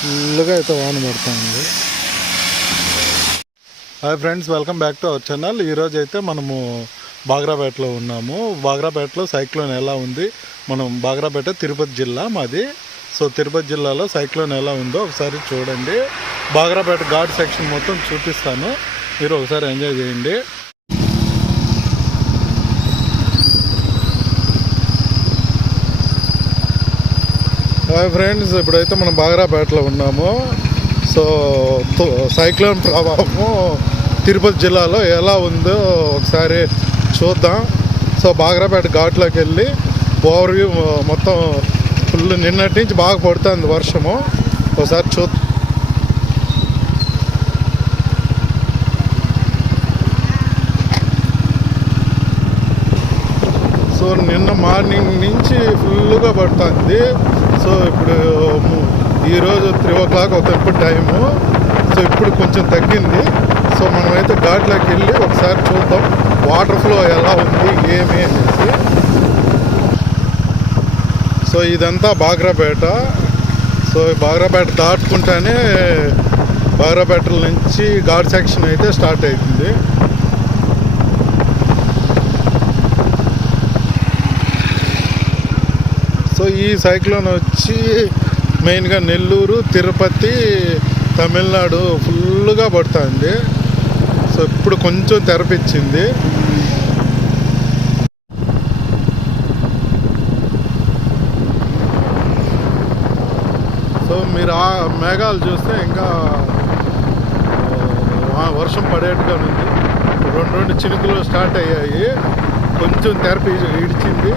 ఫుల్గా అయితే వాన పడుతుంది. Hi friends, welcome back to our channel. ఈరోజు అయితే మనము బాగ్రాపేటలో ఉన్నాము. బాగ్రాపేటలో సైక్లోన్ ఎలా ఉంది, మనం బాగ్రాపేట తిరుపతి జిల్లా మాది. సో తిరుపతి జిల్లాలో సైక్లోన్ ఎలా ఉందో ఒకసారి చూడండి. బాగ్రాపేట ఘాట్ సెక్షన్ మొత్తం చూపిస్తాను, మీరు ఒకసారి ఎంజాయ్ చేయండి. హాయ్ ఫ్రెండ్స్, ఇప్పుడైతే మనం బాగ్రాపేటలో ఉన్నాము. సో సైక్లోన్ ప్రభావము తిరుపతి జిల్లాలో ఎలా ఉందో ఒకసారి చూద్దాం. సో బాగ్రాపేట ఘాట్లోకి వెళ్ళి ఓవర్వ్యూ మొత్తం ఫుల్ నిన్నటి నుంచి బాగా పడుతుంది వర్షము. ఒకసారి చూద్దాం. సో నిన్న మార్నింగ్ నుంచి ఫుల్గా పడుతుంది. సో ఇప్పుడు ఈరోజు 3 o'clock ఇప్పుడు టైము. సో ఇప్పుడు కొంచెం తగ్గింది. సో మనమైతే ఘాట్లోకి వెళ్ళి ఒకసారి చూద్దాం వాటర్ ఫ్లో ఎలా ఉంది ఏమి అనేసి. సో ఇదంతా బాగ్రాపేట. సో బాగ్రాపేట దాటుకుంటానే బాగ్రాపేట నుంచి ఘాట్ సెక్షన్ అయితే స్టార్ట్ అవుతుంది. సో ఈ సైక్లోన్ వచ్చి మెయిన్గా నెల్లూరు, తిరుపతి, తమిళనాడు ఫుల్గా పడుతుంది. సో ఇప్పుడు కొంచెం తెరపించింది. సో మీరు ఆ మేఘాలు చూస్తే ఇంకా వర్షం పడేట్టుగా ఉంది. రెండు చినుకులు స్టార్ట్ అయ్యాయి. కొంచెం తెరపి ఇడిచింది,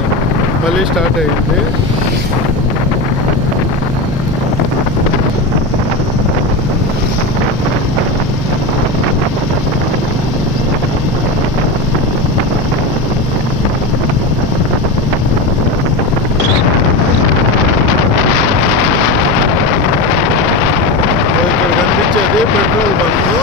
మళ్ళీ స్టార్ట్ అయ్యింది. ఇక్కడ కనిపించేది పెట్రోల్ బంకు.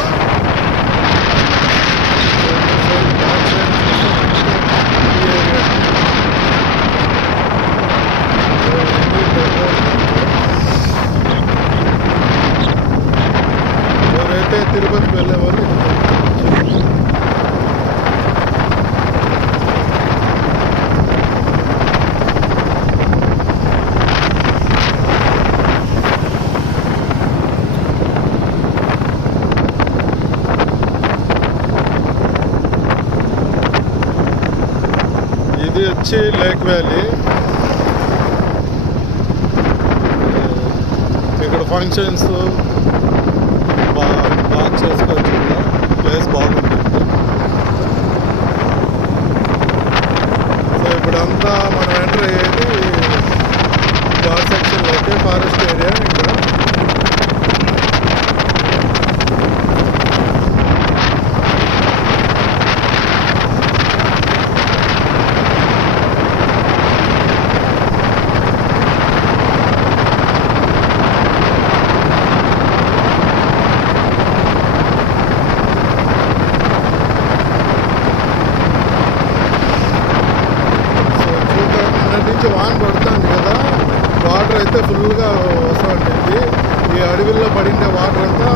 ఎవరైతే తిరుపతికి వెళ్ళేవాళ్ళు ఇది వచ్చి లేక్ వ్యాలీ. ఇక్కడ ఫంక్షన్స్ బాగా చేసుకోవచ్చు. ప్లేస్ బాగుంటుంది. సో ఇప్పుడంతా మనం ఎంటర్ అయ్యేది ఘాట్ సెక్షన్లోకి, ఫారెస్ట్ ఏరియా. ఇక్కడ వాన పడుతుంది కదా, వాటర్ అయితే ఫుల్గా వస్తూ ఉంటుంది. ఈ అడవిలో పడిండే వాటర్ అంతా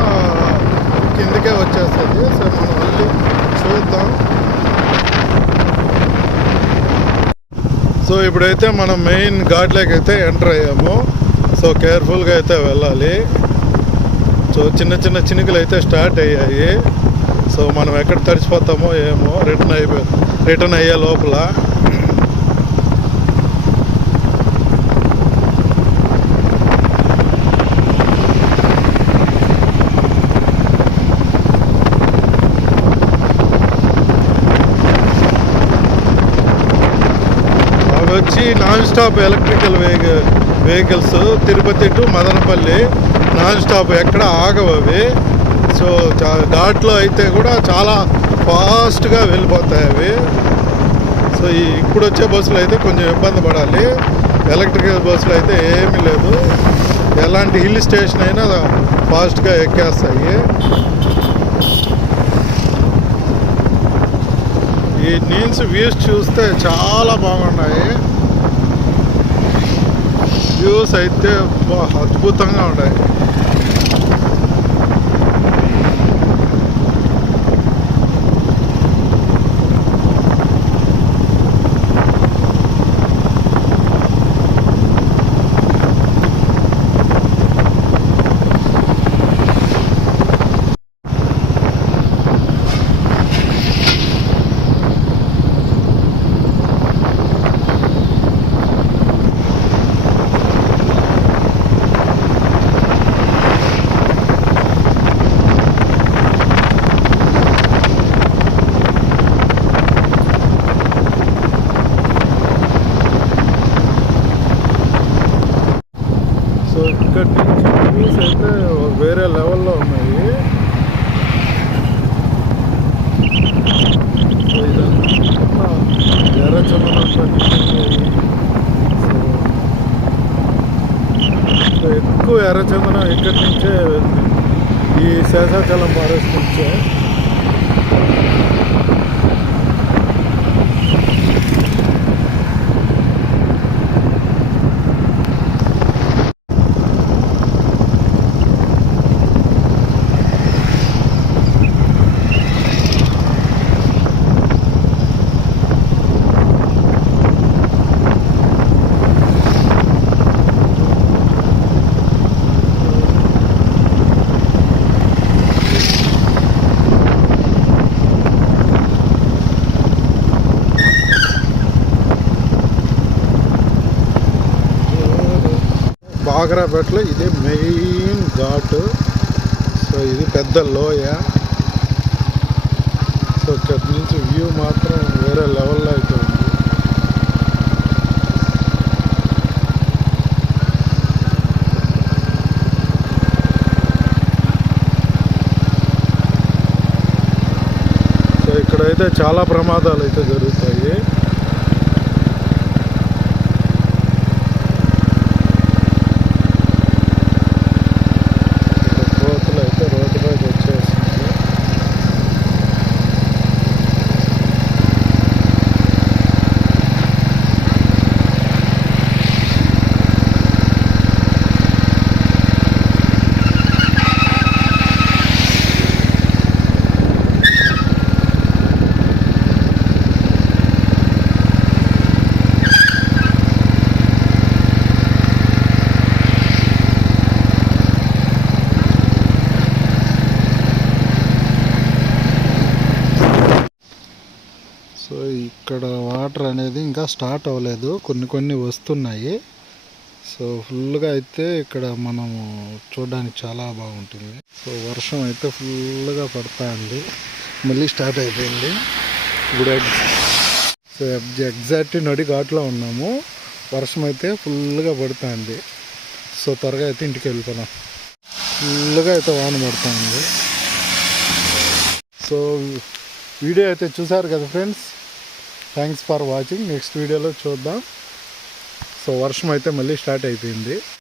కిందకే వచ్చేస్తుంది. సో మనం వెళ్ళి చూద్దాం. సో ఇప్పుడైతే మనం మెయిన్ ఘాట్లోకి అయితే ఎంటర్ అయ్యాము. సో కేర్ఫుల్గా అయితే వెళ్ళాలి. సో చిన్న చిన్న చినుకులు అయితే స్టార్ట్ అయ్యాయి. సో మనం ఎక్కడ తడిచిపోతామో ఏమో రిటర్న్ అయ్యే లోపల. వచ్చి non stop electrical vehicles Tirupati టు మదనపల్లి నాన్ స్టాప్, ఎక్కడ ఆగవు అవి. సో ఘాట్లో అయితే కూడా చాలా ఫాస్ట్గా వెళ్ళిపోతాయి అవి. సో ఇప్పుడు వచ్చే బస్సులు అయితే కొంచెం ఇబ్బంది పడాలి. ఎలక్ట్రికల్ బస్సులు అయితే ఏమీ లేదు. ఎలాంటి హిల్ స్టేషన్ అయినా ఫాస్ట్గా ఎక్కేస్తాయి. ఈ నీల్స్ వ్యూస్ చూస్తే చాలా బాగున్నాయి. వ్యూస్ అయితే అద్భుతంగా ఉన్నాయి. వ్యూస్ అయితే వేరే లెవెల్లో ఉన్నాయి. సో ఇదంతా ఎర్రచందనం సో ఎక్కువ ఎర్రచందనం ఇక్కడి నుంచే వెళ్తుంది, ఈ శేషాచలం ఫారెస్ట్ నుంచే. బాగ్రాపేటలో ఇదే మెయిన్ ఘాటు. సో ఇది పెద్ద లోయ. సో ఇక్కడ నుంచి వ్యూ మాత్రం వేరే లెవెల్లో అయితే ఉంది. సో ఇక్కడైతే చాలా ప్రమాదాలు అయితే జరుగుతాయి. సో ఇక్కడ వాటర్ అనేది ఇంకా స్టార్ట్ అవ్వలేదు, కొన్ని వస్తున్నాయి. సో ఫుల్గా అయితే ఇక్కడ మనము చూడడానికి చాలా బాగుంటుంది. సో వర్షం అయితే ఫుల్గా పడతా ఉంది, మళ్ళీ స్టార్ట్ అయిపోయింది. ఇప్పుడు సో ఎగ్జాక్ట్ నడి ఘాట్లో ఉన్నాము, వర్షం అయితే ఫుల్గా పడుతూ ఉంది. సో త్వరగా అయితే ఇంటికి వెళ్ళిపోదాం. ఫుల్గా అయితే వాన పడుతూ ఉంది. సో వీడియో అయితే చూసారు కదా friends, thanks for watching. Next వీడియోలో చూద్దాం. సో వర్షం అయితే మళ్ళీ స్టార్ట్ అయిపోయింది.